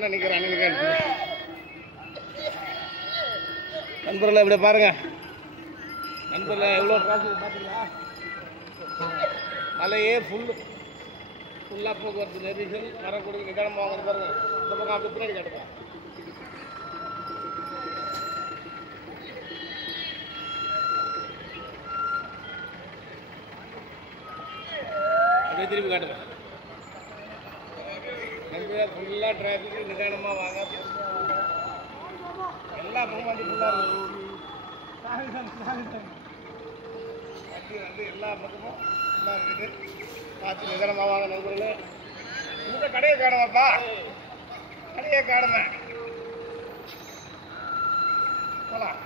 அண்ணன் நிற்கிறேன் நண்பர்களை இப்படி பாருங்க. நண்பர்களை எவ்வளோ டிராஃபிக் பார்த்தீங்களா? மலையே ஃபுல்லாக போக்குவரத்து நெரிசல் வரக்கூடிய நிதானமாக வாங்க பாருங்க. இந்த பக்கம் அப்படி பின்னாடி கேட்டுப்பா. அப்படியே திருப்பி காட்டுவேன். ஃபுல்லாக டிராஃபிக் நிதானமாக வாங்க. எல்லா பக்கமும் வந்து ஃபுல்லாக வண்டி வந்து எல்லா பக்கமும் ஃபுல்லாக இருக்குது. பார்த்து நிதானமாக வாங்க நண்பர்களே. இந்த கடையை காணுமாப்பா, கடையை காணுமே போகலாம்.